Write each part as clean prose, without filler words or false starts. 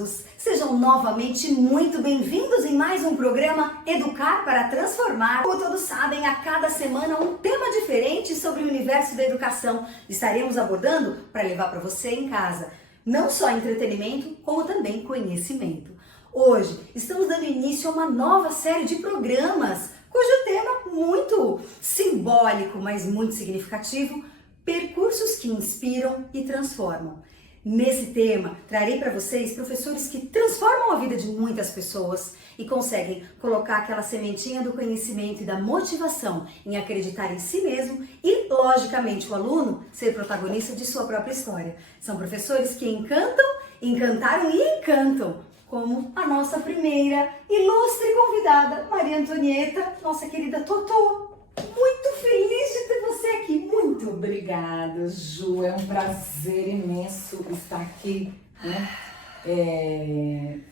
todos! Sejam novamente muito bem-vindos em mais um programa Educar para Transformar. Como todos sabem, a cada semana um tema diferente sobre o universo da educação estaremos abordando para levar para você em casa, não só entretenimento, como também conhecimento. Hoje estamos dando início a uma nova série de programas, cujo tema muito simbólico, mas muito significativo, percursos que inspiram e transformam. Nesse tema, trarei para vocês professores que transformam a vida de muitas pessoas e conseguem colocar aquela sementinha do conhecimento e da motivação em acreditar em si mesmo e, logicamente, o aluno ser protagonista de sua própria história. São professores que encantam, encantaram e encantam, como a nossa primeira ilustre convidada, Maria Antonieta, nossa querida Totô. Muito feliz de ter você aqui, muito obrigada, Ju, é um prazer imenso estar aqui, né?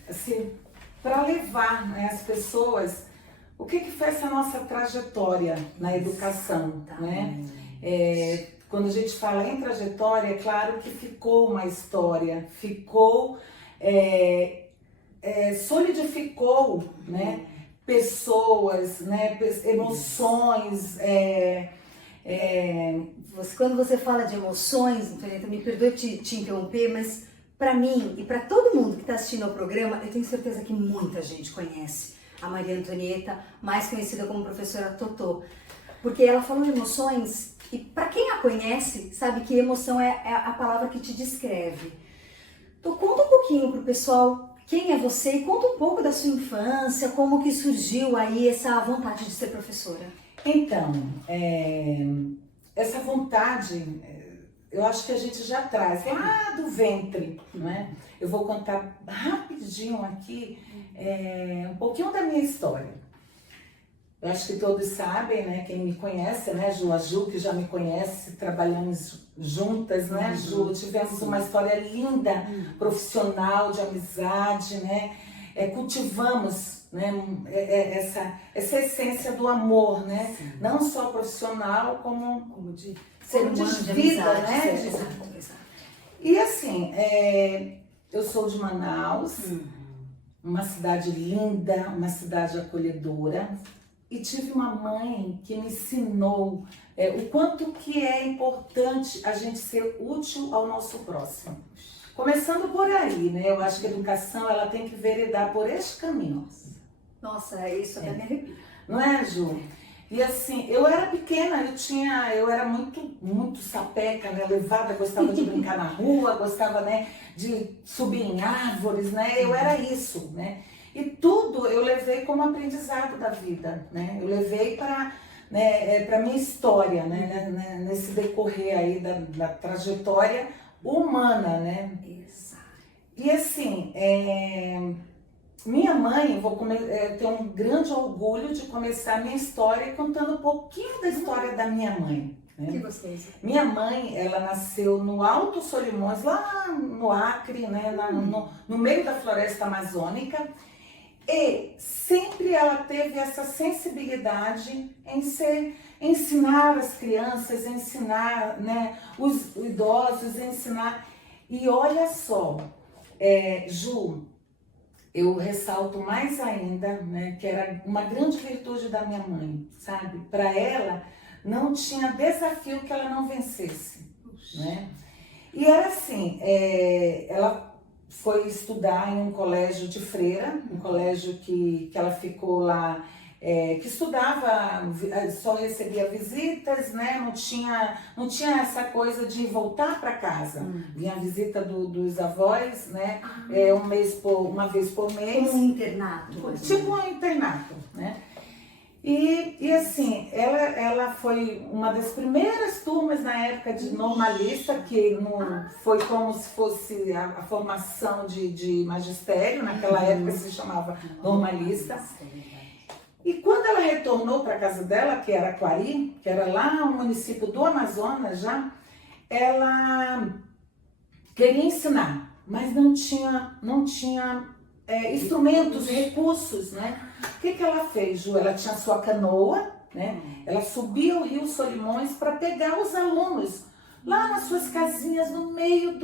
Assim, para levar, né, as pessoas o que foi essa nossa trajetória na educação, né? Quando a gente fala em trajetória, é claro que ficou uma história, solidificou, né? Pessoas, né? Emoções. Quando você fala de emoções, Antonieta, me perdoe te interromper, mas para mim e para todo mundo que está assistindo ao programa, eu tenho certeza que muita gente conhece a Maria Antonieta, mais conhecida como professora Totô, porque ela falou emoções e para quem a conhece, sabe que emoção é a palavra que te descreve. Então conta um pouquinho pro pessoal quem é você e conta um pouco da sua infância, como que surgiu aí essa vontade de ser professora. Então, essa vontade, eu acho que a gente já traz lá do ventre, né? Eu vou contar rapidinho aqui um pouquinho da minha história. Eu acho que todos sabem, né? Quem me conhece, né? A Ju que já me conhece, trabalhamos juntas, né, Ju? Tivemos uma história linda, profissional, de amizade, né? Cultivamos, né, essa essência do amor, né? Sim. Não só profissional, como de ser humano, de vida, amizade, né? Exato. E assim, eu sou de Manaus, uma cidade linda, uma cidade acolhedora. E tive uma mãe que me ensinou o quanto que é importante a gente ser útil ao nosso próximo. Começando por aí, né? Eu acho que a educação ela tem que veredar por este caminho. Nossa, isso até me arrepia. Não é, Ju? E assim, eu era pequena, eu era muito sapeca, né? Levada, gostava de brincar na rua, gostava, né, de subir em árvores, né? Eu era isso, né? E tudo eu levei como aprendizado da vida, né? Eu levei para minha história, né? Nesse decorrer aí da trajetória humana, né? Exato. E assim, minha mãe, eu tenho um grande orgulho de começar a minha história contando um pouquinho da história da minha mãe. Né? Que gostoso. Minha mãe, ela nasceu no Alto Solimões, lá no Acre, né? No meio da floresta amazônica. E sempre ela teve essa sensibilidade em ensinar as crianças, ensinar, né, os idosos, ensinar. E olha só, Ju, eu ressalto mais ainda, né, que era uma grande virtude da minha mãe, sabe? Para ela, não tinha desafio que ela não vencesse, né? E era assim, ela foi estudar em um colégio de freira, um colégio que ela ficou lá, que estudava, só recebia visitas, né? Não tinha essa coisa de voltar para casa. Vinha a visita dos avós, né? Uma vez por mês. Como um internato. Tipo um internato, né? E assim, ela foi uma das primeiras turmas na época de normalista, que foi como se fosse a formação de magistério, naquela época se chamava normalista. E quando ela retornou para a casa dela, que era Quari, que era lá no município do Amazonas já, ela queria ensinar, mas não tinha instrumentos, recursos, né? O que ela fez, Ju? Ela tinha sua canoa, né? Ela subia o Rio Solimões para pegar os alunos lá nas suas casinhas no meio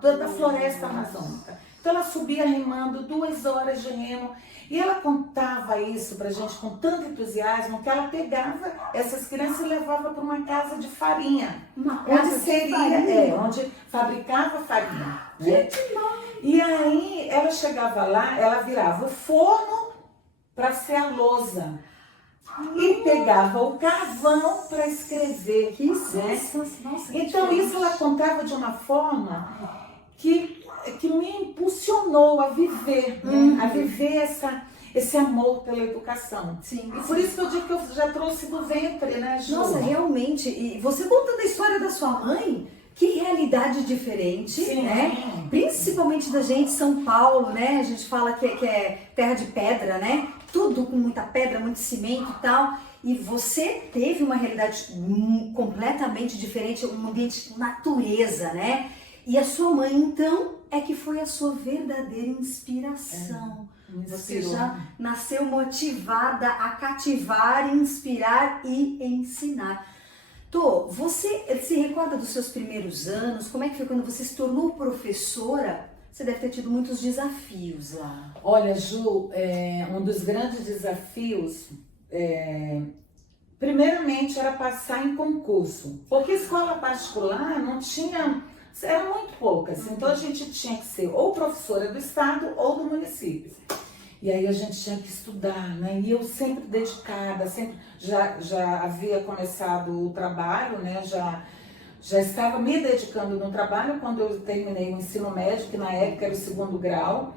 da floresta amazônica. Então ela subia remando 2 horas de remo. E ela contava isso pra gente com tanto entusiasmo que ela pegava essas crianças e levava para uma casa de farinha. Uma casa de farinha? Onde fabricava farinha. Que Né? demais! E aí ela chegava lá, ela virava o forno para ser a lousa. E pegava o carvão para escrever. Que né? nossa, Então isso ela contava de uma forma que me impulsionou a viver, né? A viver esse amor pela educação. Sim. E por isso que eu digo que eu já trouxe do ventre, né, Ju? Nossa, realmente. E você contando a história da sua mãe, que realidade diferente, Sim. né? Principalmente da gente, São Paulo, né? A gente fala que é terra de pedra, né? Tudo com muita pedra, muito cimento e tal. E você teve uma realidade completamente diferente, um ambiente natureza, né? E a sua mãe, então, é que foi a sua verdadeira inspiração. Você já nasceu motivada a cativar, inspirar e ensinar. Tô, você se recorda dos seus primeiros anos? Como é que foi quando você se tornou professora? Você deve ter tido muitos desafios lá. Olha, Ju, um dos grandes desafios, primeiramente, era passar em concurso. Porque escola particular não tinha, eram muito poucas. Então a gente tinha que ser ou professora do estado ou do município. E aí a gente tinha que estudar, né? E eu sempre dedicada, sempre já havia começado o trabalho, né? Já estava me dedicando no trabalho quando eu terminei o ensino médio, que na época era o 2º grau.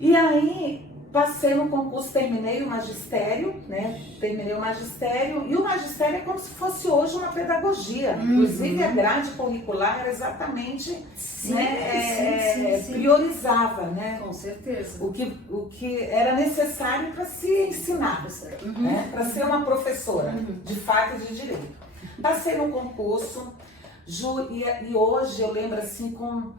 E aí passei no concurso, terminei o magistério, né? Terminei o magistério, e o magistério é como se fosse hoje uma pedagogia. Inclusive a grade curricular era exatamente, Sim, né? sim. Priorizava, né? Com certeza. O que era necessário para se ensinar, né? Para ser uma professora, de fato e de direito. Passei no concurso, Ju, e hoje eu lembro assim com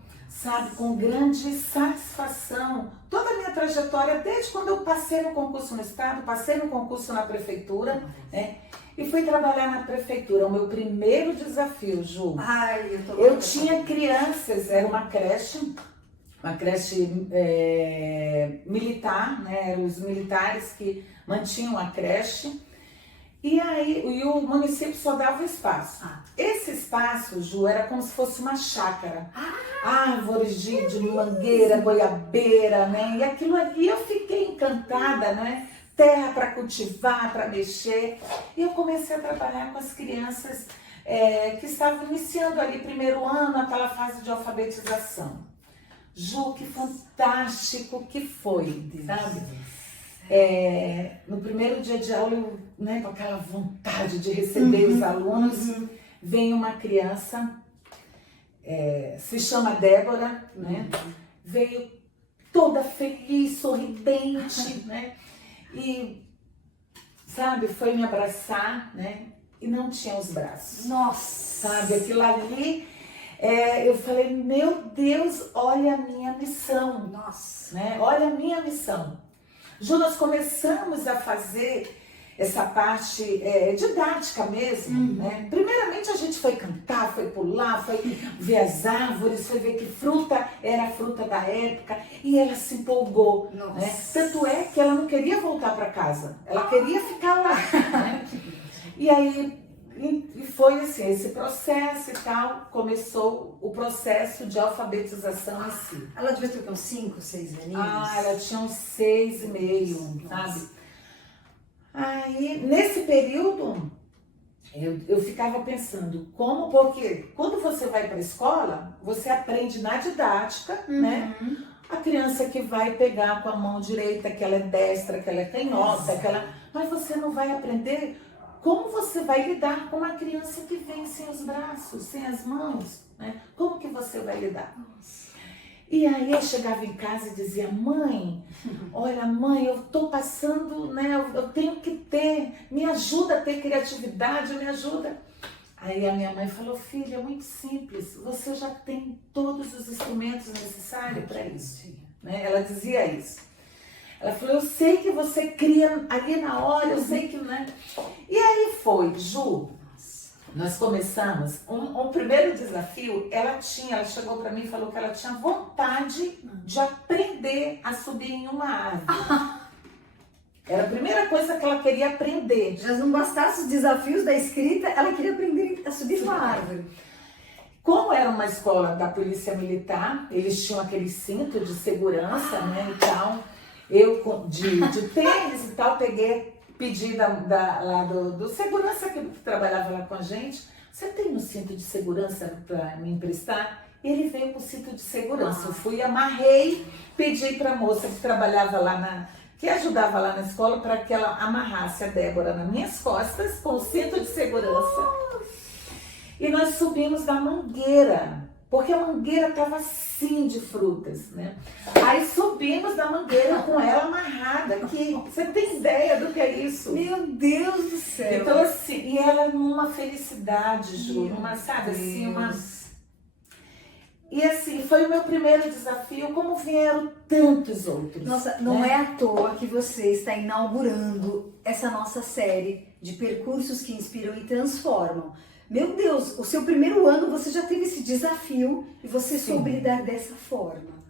grande satisfação toda a minha trajetória, desde quando eu passei no concurso no estado, passei no concurso na prefeitura, né? E fui trabalhar na prefeitura. O meu primeiro desafio, Ju. Ai, eu tinha crianças, era uma creche militar, né? Eram os militares que mantinham a creche. E aí, o município só dava espaço. Esse espaço, Ju, era como se fosse uma chácara. Árvores de mangueira, goiabeira, né? E aquilo ali eu fiquei encantada, né? Terra para cultivar, para mexer. E eu comecei a trabalhar com as crianças que estavam iniciando ali, 1º ano, aquela fase de alfabetização. Ju, que fantástico que foi, sabe? No primeiro dia de aula, eu, né, com aquela vontade de receber os alunos, vem uma criança, se chama Débora, né? Veio toda feliz, sorridente, né? E, sabe, foi me abraçar, né? E não tinha os braços. Nossa! Sabe, aquilo ali, eu falei, meu Deus, olha a minha missão. Nossa! Né? Olha a minha missão. Ju, nós começamos a fazer essa parte didática mesmo, né? Primeiramente a gente foi cantar, foi pular, foi ver as árvores, foi ver que fruta era a fruta da época, e ela se empolgou, né? Tanto é que ela não queria voltar para casa, ela queria ficar lá, né? E aí foi assim, esse processo e tal, começou o processo de alfabetização em si. Ela devia ter uns 5, 6 aninhos? Ela tinha uns 6,5, sabe? Aí, nesse período, eu ficava pensando, porque quando você vai para a escola, você aprende na didática, né? A criança que vai pegar com a mão direita, que ela é destra, que ela é canhota, mas você não vai aprender como você vai lidar com uma criança que vem sem os braços, sem as mãos, né? Como que você vai lidar? E aí eu chegava em casa e dizia, mãe, olha mãe, eu tô passando, né? Eu tenho que me ajuda a ter criatividade, me ajuda. Aí a minha mãe falou, filha, é muito simples, você já tem todos os instrumentos necessários para isso, né? Ela dizia isso. Ela falou, eu sei que você cria ali na hora, eu sei que, né? E aí foi, Ju, Nós começamos, um primeiro desafio, ela chegou para mim e falou que ela tinha vontade de aprender a subir em uma árvore. Era a primeira coisa que ela queria aprender. Já não bastasse os desafios da escrita, ela queria aprender a subir uma árvore. Como era uma escola da Polícia Militar, eles tinham aquele cinto de segurança, né? Então, eu de tênis e tal, pedi lá do segurança que trabalhava lá com a gente, você tem um cinto de segurança para me emprestar? E ele veio com o cinto de segurança. Eu fui, amarrei, pedi para a moça que trabalhava lá que ajudava lá na escola, para que ela amarrasse a Débora nas minhas costas com o cinto de segurança. E nós subimos da mangueira, porque a mangueira estava assim de frutas, né? Aí subimos da mangueira com ela amarrada aqui. Você tem ideia do que é isso? Meu Deus do céu! Então assim, e ela numa felicidade, Ju, numa, sabe, assim, uma... E assim, foi o meu primeiro desafio, como vieram tantos outros. Nossa, não é à toa que você está inaugurando essa nossa série de percursos que inspiram e transformam. Meu Deus, o seu primeiro ano você já teve esse desafio e você soube lidar dessa forma.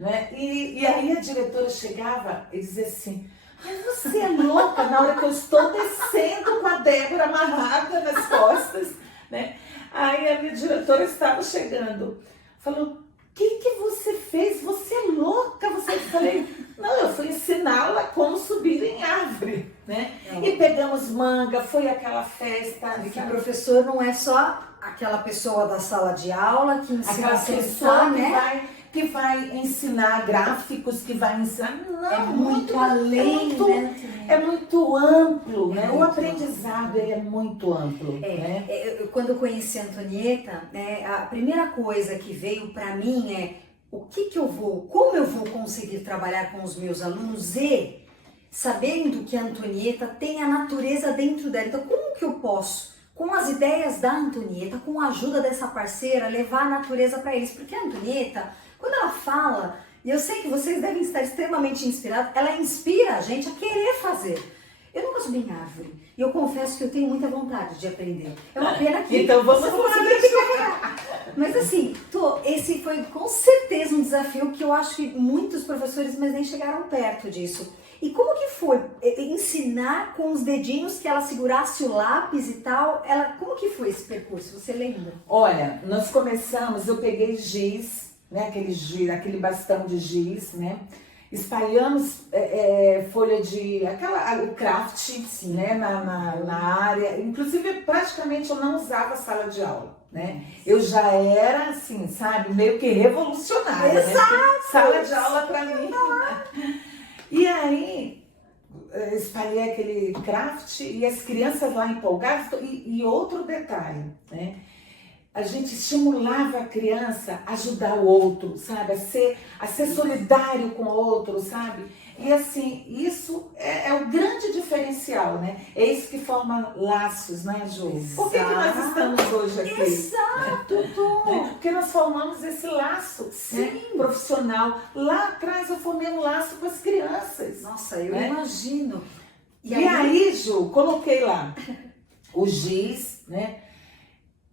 Né? E aí a diretora chegava e dizia assim, ai, você é louca na hora que eu estou descendo com a Débora amarrada nas costas, né? Aí a minha diretora estava chegando, falou, o que você fez? Você é louca? Eu falei, não, eu fui ensiná-la como subir em árvore, né? E pegamos manga, foi aquela festa. E que o professor não é só aquela pessoa da sala de aula que ensina a sentar, né? Que vai ensinar gráficos, que vai ensinar... Não, é muito além, né? É muito amplo, né? O aprendizado é muito amplo. Né? Quando eu conheci a Antonieta, né, a primeira coisa que veio para mim é como eu vou conseguir trabalhar com os meus alunos e sabendo que a Antonieta tem a natureza dentro dela. Então, como que eu posso, com as ideias da Antonieta, com a ajuda dessa parceira, levar a natureza para eles? Porque a Antonieta, quando ela fala, e eu sei que vocês devem estar extremamente inspirados, ela inspira a gente a querer fazer. Eu nunca subi em árvore e eu confesso que eu tenho muita vontade de aprender. É uma pena que... Então vamos lá. Mas assim, esse foi com certeza um desafio que eu acho que muitos professores mas nem chegaram perto disso. E como que foi ensinar com os dedinhos que ela segurasse o lápis e tal? Como que foi esse percurso? Você lembra? Olha, nós começamos, eu peguei giz, né, aquele bastão de giz, né? Espalhamos folha de... o craft, né, na área. Inclusive, praticamente eu não usava sala de aula, né? Eu já era, assim, sabe, meio que revolucionária. Exato! Né? Sala de aula para mim. E aí, espalhei aquele craft e as crianças lá empolgadas. E outro detalhe, né? A gente estimulava a criança a ajudar o outro, sabe? A ser solidário com o outro, sabe? E assim, isso é o grande diferencial, né? É isso que forma laços, né, Ju? Exato. Por que nós estamos hoje aqui? Exato! Né? Porque nós formamos esse laço, né, profissional. Lá atrás eu formei um laço com as crianças. Nossa, eu né? imagino. E aí, Ju, coloquei lá o giz, né?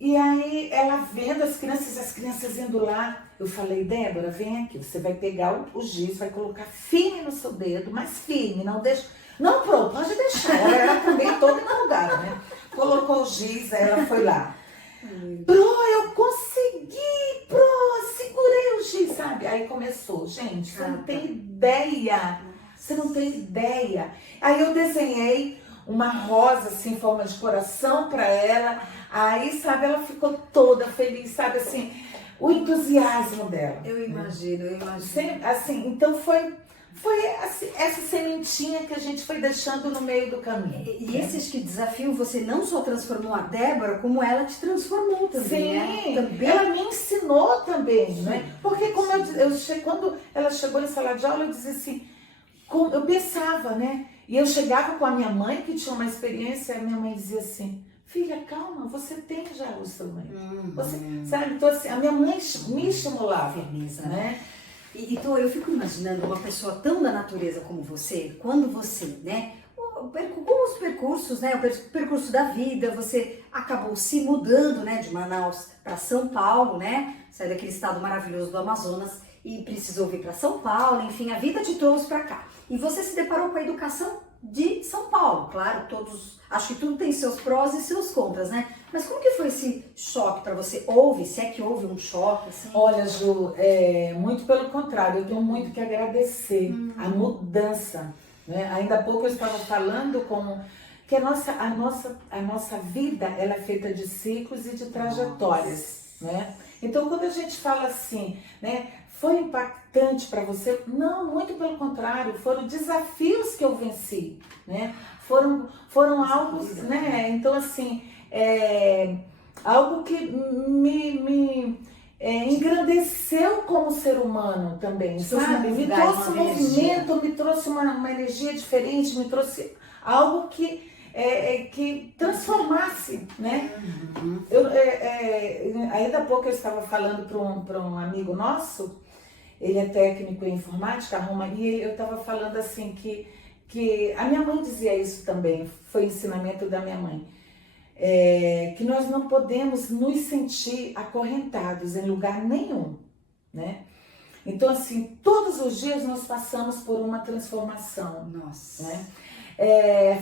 E aí, ela vendo as crianças indo lá, eu falei, Débora, vem aqui, você vai pegar o giz, vai colocar firme no seu dedo, mas firme, não deixa... Não, pronto, pode deixar. Ela também toda empolgada, né? Colocou o giz, aí ela foi lá. Pro, eu consegui, segurei o giz, sabe? Aí começou, gente, você não tem ideia, você não tem ideia. Aí eu desenhei uma rosa, assim, em forma de coração para ela. Aí, sabe, ela ficou toda feliz, sabe, assim, o entusiasmo dela. Eu imagino, eu imagino. Sempre, assim, então foi assim, essa sementinha que a gente foi deixando no meio do caminho. E esse acho que desafio, você não só transformou a Débora, como ela te transformou também. Sim, né? Também. Ela me ensinou também, né? Porque quando ela chegou em sala de aula, eu dizia assim, eu pensava, né? E eu chegava com a minha mãe, que tinha uma experiência, e a minha mãe dizia assim, filha, calma, você tem já o instrumento. Você, sabe? Então, assim, a minha mãe me estimulava. Firmeza, né? Então, eu fico imaginando uma pessoa tão da natureza como você, quando você, né? os percursos, né, o percurso da vida, você acabou se mudando, né, de Manaus para São Paulo, né, saiu daquele estado maravilhoso do Amazonas e precisou vir para São Paulo, enfim, a vida te trouxe para cá. E você se deparou com a educação de São Paulo, claro, acho que tudo tem seus prós e seus contras, né? Mas como que foi esse choque para você? Se é que houve um choque, assim? Olha, Ju, muito pelo contrário, eu tenho muito que agradecer a mudança, né? Ainda há pouco eu estava falando que a nossa vida, ela é feita de ciclos e de trajetórias, né? Então, quando a gente fala assim, né, foi impactante para você? Não, muito pelo contrário, foram desafios que eu venci, né? Foram algo, né? Então, assim, algo que me engrandeceu como ser humano também, sabe? Me trouxe um movimento, me trouxe uma energia diferente, me trouxe algo que transformasse, né? Ainda há pouco eu estava falando para um amigo nosso, ele é técnico em informática, e eu estava falando assim que a minha mãe dizia isso também, foi ensinamento da minha mãe, que nós não podemos nos sentir acorrentados em lugar nenhum, né? Então, assim, todos os dias nós passamos por uma transformação. Nossa. Né?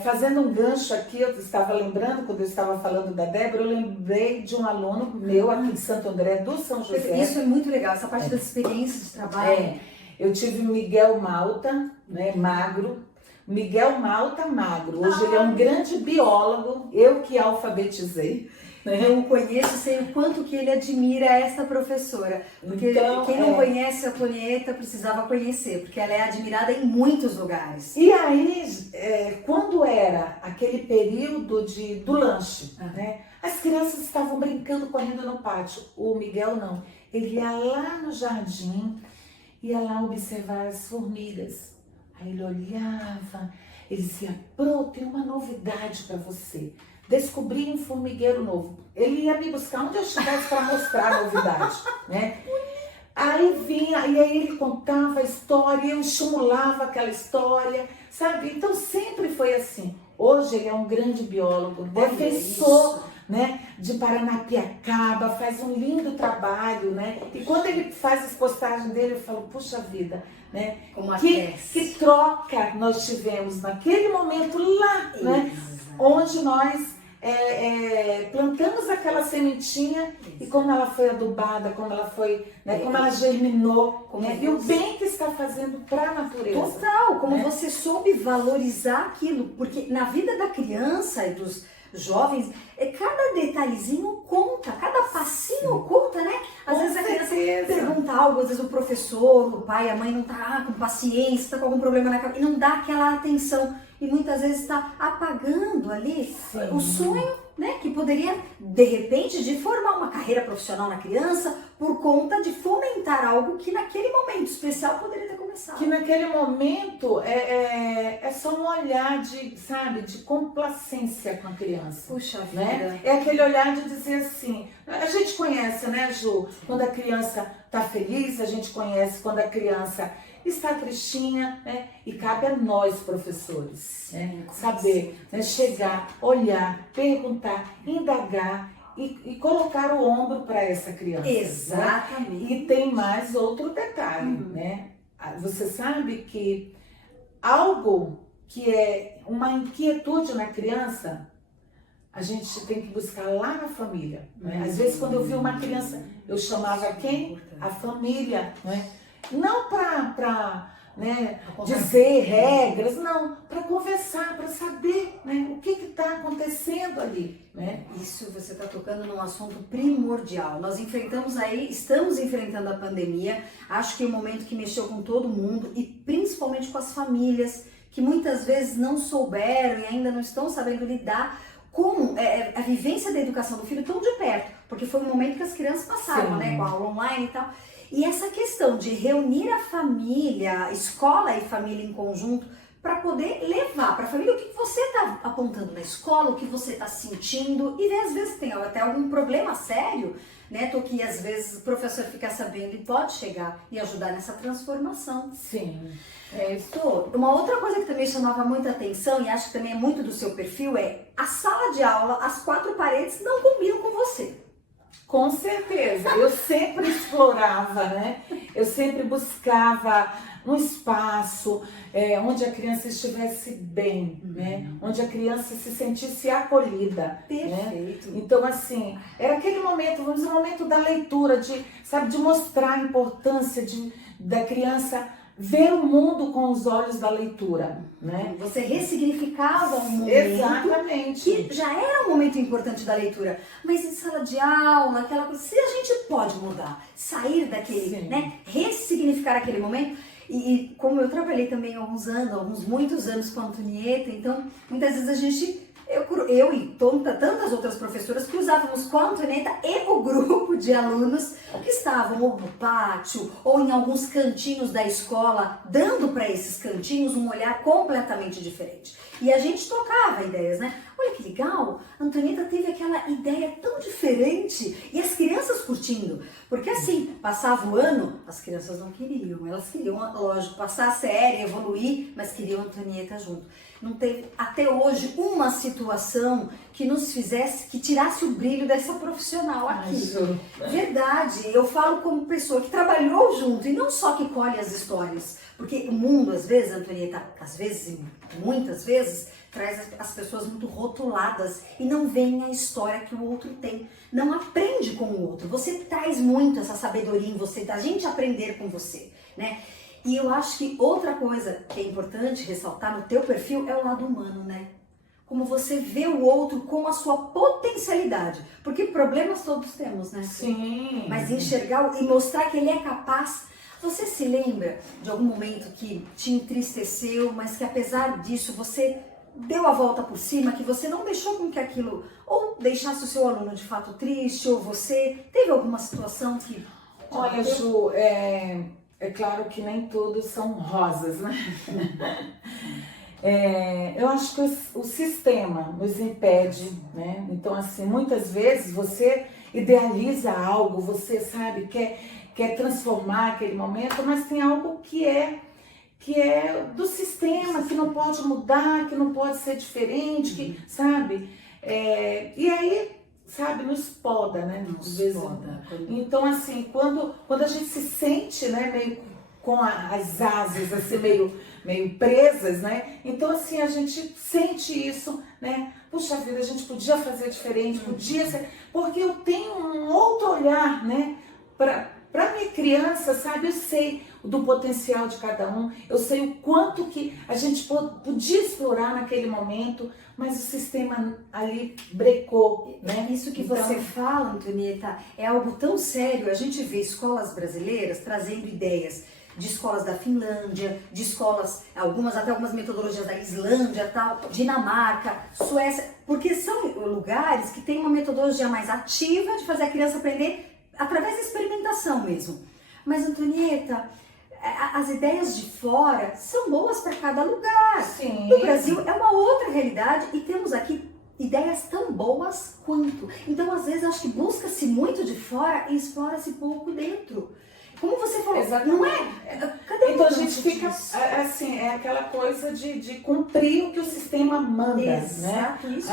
Fazendo um gancho aqui, eu estava lembrando, quando eu estava falando da Débora, eu lembrei de um aluno meu aqui de Santo André, do São José. Isso é muito legal, essa parte das experiências de trabalho. Eu tive Miguel Malta, né, magro. Miguel Malta, magro. Hoje ele é um grande biólogo, eu que alfabetizei. Eu o conheço, sei o quanto que ele admira essa professora. Porque então, quem não conhece a Tonieta precisava conhecer, porque ela é admirada em muitos lugares. E aí, quando era aquele período do lanche, né, as crianças estavam brincando, correndo no pátio. O Miguel não. Ele ia lá no jardim, ia lá observar as formigas. Aí ele olhava, ele dizia, pronto, tem uma novidade para você. Descobri um formigueiro novo. Ele ia me buscar onde eu estivesse para mostrar a novidade, né? Aí vinha, e aí ele contava a história, eu estimulava aquela história, sabe? Então sempre foi assim. Hoje ele é um grande biólogo, defensor, né, de Paranapiacaba, faz um lindo trabalho, né? E quando ele faz as postagens dele, eu falo, puxa vida, né? Que troca nós tivemos naquele momento lá, né? Onde nós plantamos aquela sementinha e como ela foi adubada, como ela foi, né, como ela germinou, né, e o bem que está fazendo para a natureza. Total, como né? você soube valorizar aquilo, porque na vida da criança e dos jovens, cada detalhezinho conta, cada passinho conta, né? Às vezes a criança pergunta algo, às vezes o professor, o pai, a mãe não tá com paciência, está com algum problema na cabeça, e não dá aquela atenção. E muitas vezes está apagando ali o sonho, né, que poderia, de repente, de formar uma carreira profissional na criança por conta de fomentar algo que naquele momento especial poderia ter começado. Que naquele momento é só um olhar de complacência com a criança. Puxa vida. Né? É aquele olhar de dizer assim, a gente conhece, né, Ju? Quando a criança está feliz, a gente conhece quando a criança está tristinha, né? E cabe a nós, professores, né, saber, né, chegar, olhar, perguntar, indagar e colocar o ombro para essa criança. Exatamente. Né? E tem mais outro detalhe, né? Você sabe que algo que é uma inquietude na criança, a gente tem que buscar lá na família. Né? Às vezes, quando eu vi uma criança, eu chamava quem? A família, né? Não para dizer regras, não, para conversar, para saber, né, o que está acontecendo ali. Né? Isso, você está tocando num assunto primordial. Nós estamos enfrentando a pandemia, acho que é um momento que mexeu com todo mundo e principalmente com as famílias, que muitas vezes não souberam e ainda não estão sabendo lidar com a vivência da educação do filho tão de perto, porque foi um momento que as crianças passaram, né, com a aula online e tal. E essa questão de reunir a família, escola e família em conjunto, para poder levar para a família o que você está apontando na escola, o que você está sentindo, e às vezes tem até algum problema sério, né, Tô, que às vezes o professor fica sabendo e pode chegar e ajudar nessa transformação. Sim, é isso. Tô, uma outra coisa que também chamava muita atenção e acho que também é muito do seu perfil é a sala de aula, as quatro paredes não combinam com você. Com certeza, eu sempre explorava, né? Eu sempre buscava um espaço onde a criança estivesse bem, né? Onde a criança se sentisse acolhida. Perfeito. Né? Então, assim, era aquele momento, vamos dizer, o momento da leitura, de mostrar a importância da criança ver o mundo com os olhos da leitura, né? Você ressignificava um momento. Exatamente. Que já era um momento importante da leitura, mas em sala de aula, aquela coisa, se a gente pode mudar, sair daquele, né? Ressignificar aquele momento. E como eu trabalhei também há muitos anos com a Antonieta, então muitas vezes a gente, eu e tantas outras professoras que usávamos com a Antonieta e o grupo de alunos que estavam ou no pátio ou em alguns cantinhos da escola, dando para esses cantinhos um olhar completamente diferente. E a gente trocava ideias, né? Olha que legal, a Antonieta teve aquela ideia tão diferente e as crianças curtindo. Porque assim, passava o ano, as crianças não queriam, elas queriam, lógico, passar a série, evoluir, mas queriam a Antonieta junto. Não teve até hoje uma situação que nos fizesse, que tirasse o brilho dessa profissional aqui. Verdade, eu falo como pessoa que trabalhou junto e não só que colhe as histórias. Porque o mundo, às vezes, Antonieta, às vezes, muitas vezes, traz as pessoas muito rotuladas e não veem a história que o outro tem. Não aprende com o outro. Você traz muito essa sabedoria em você, da gente aprender com você, né? E eu acho que outra coisa que é importante ressaltar no teu perfil é o lado humano, né? Como você vê o outro com a sua potencialidade. Porque problemas todos temos, né? Sim. Mas enxergar e mostrar que ele é capaz. Você se lembra de algum momento que te entristeceu, mas que apesar disso você deu a volta por cima, que você não deixou com que aquilo ou deixasse o seu aluno de fato triste, ou você teve alguma situação que... Olha, Ju, é claro que nem todos são rosas, né? Eu acho que o sistema nos impede, né? Então, assim, muitas vezes você idealiza algo, você sabe, quer transformar aquele momento, mas tem algo que é do sistema, que não pode mudar, que não pode ser diferente, que, sabe? E aí, sabe, nos poda, né? Nos poda. Então, assim, quando a gente se sente, né, meio com as asas, assim, meio presas, né? Então, assim, a gente sente isso, né? Puxa vida, a gente podia fazer diferente, podia ser... Porque eu tenho um outro olhar, né? Para minha criança, sabe? Eu sei do potencial de cada um, eu sei o quanto que a gente podia explorar naquele momento, mas o sistema ali brecou, né? Isso que você fala, Antonieta, é algo tão sério. A gente vê escolas brasileiras trazendo ideias de escolas da Finlândia, de escolas, até algumas metodologias da Islândia, tal, Dinamarca, Suécia, porque são lugares que têm uma metodologia mais ativa de fazer a criança aprender através da experimentação mesmo. Mas, Antonieta, as ideias de fora são boas para cada lugar. Sim. No Brasil é uma outra realidade e temos aqui ideias tão boas quanto. Então, às vezes, acho que busca-se muito de fora e explora-se pouco dentro. Como você falou, exatamente. Não é? Cadê então a gente fica, assim, é aquela coisa de cumprir o que o sistema manda, exato, né? Isso.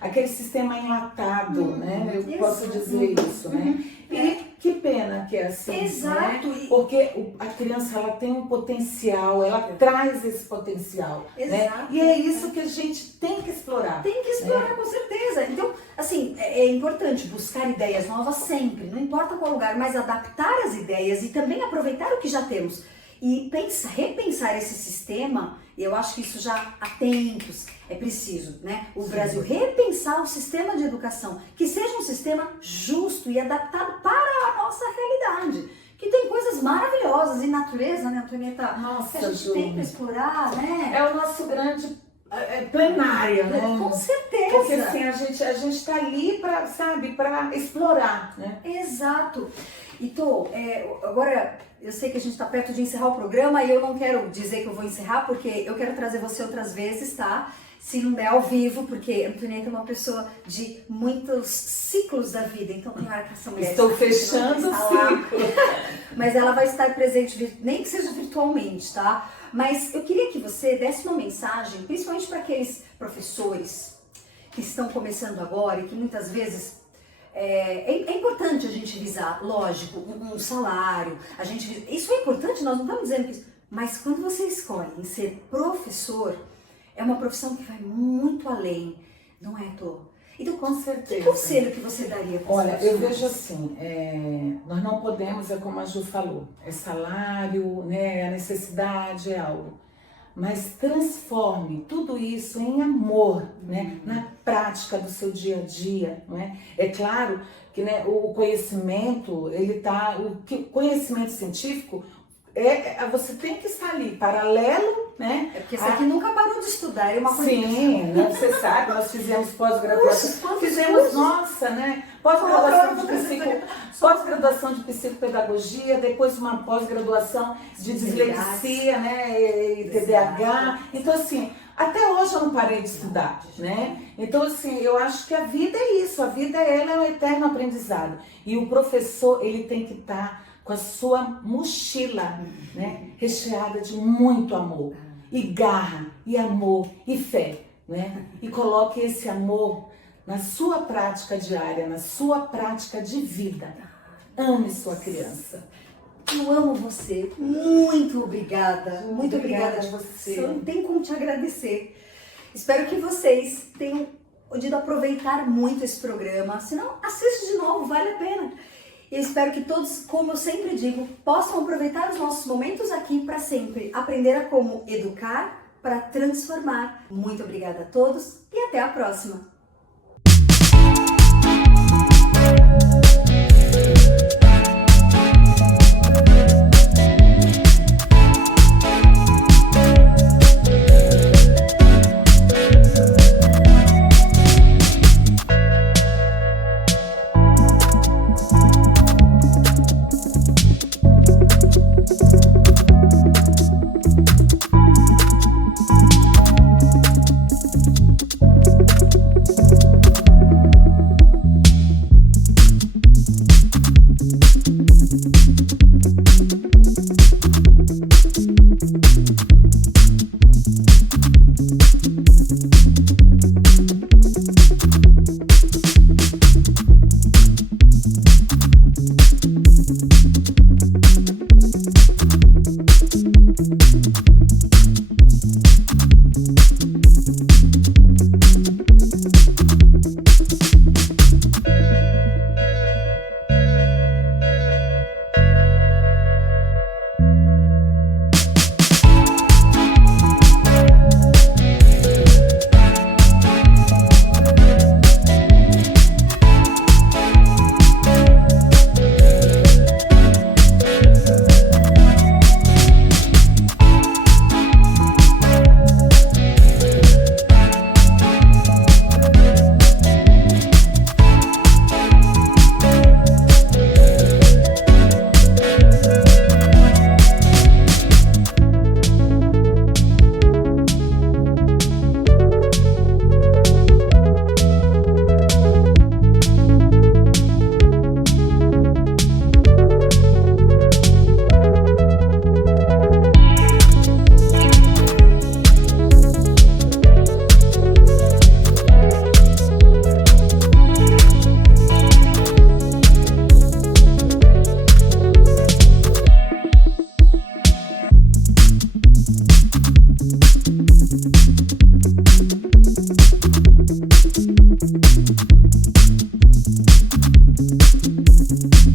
Aquele sistema enlatado, né? Eu posso dizer isso, né? E que pena que é assim, exato. Né? Porque a criança, ela tem um potencial, ela traz esse potencial, exato. Né? E é isso que a gente tem que explorar. Tem que explorar, com certeza. Então, assim, é importante buscar ideias novas sempre, não importa qual lugar, mas adaptar as ideias e também aproveitar o que já temos. E repensar esse sistema, eu acho que isso já há tempos é preciso, né? O Brasil repensar o sistema de educação, que seja um sistema justo e adaptado para a nossa realidade. Que tem coisas maravilhosas e natureza, né, Antonieta? Nossa, que a gente tem que explorar, né? É o nosso grande plenária, né? Com certeza. Porque assim, a gente tá ali para, sabe, para explorar, né? Exato. E agora eu sei que a gente está perto de encerrar o programa e eu não quero dizer que eu vou encerrar porque eu quero trazer você outras vezes, tá? Se não der ao vivo, porque a Antonieta é uma pessoa de muitos ciclos da vida, então tem hora que essa mulher... Estou fechando o ciclo. Mas ela vai estar presente, nem que seja virtualmente, tá? Mas eu queria que você desse uma mensagem, principalmente para aqueles professores que estão começando agora e que muitas vezes... É importante a gente visar, lógico, um salário, isso é importante, nós não estamos dizendo que... Mas quando você escolhe em ser professor... É uma profissão que vai muito além, não é, Tô? Então, com certeza. Que conselho que você daria para Olha, eu vejo assim, nós não podemos, é como a Ju falou, é salário, né, a necessidade é algo. Mas transforme tudo isso em amor, né, na prática do seu dia a dia, não é? É claro que, né, o conhecimento, o conhecimento científico, você tem que estar ali, paralelo, né? É porque você aqui nunca parou de estudar, é uma coisa... Sim, né? Você sabe, nós fizemos pós-graduação, fizemos, nossa, né? Pós-graduação de psicopedagogia, depois uma pós-graduação de dislexia, né? E TDAH. Então, assim, até hoje eu não parei de estudar, né? Então, assim, eu acho que a vida é isso, a vida ela é um eterno aprendizado. E o professor, ele tem que estar com a sua mochila, né, recheada de muito amor, e garra, e amor, e fé, né? E coloque esse amor na sua prática diária, na sua prática de vida. Ame sua criança. Eu amo você. Muito obrigada. Muito obrigada a você. Não tem como te agradecer. Espero que vocês tenham podido aproveitar muito esse programa. Se não, assiste de novo, vale a pena. E espero que todos, como eu sempre digo, possam aproveitar os nossos momentos aqui para sempre aprender a como educar para transformar. Muito obrigada a todos e até a próxima!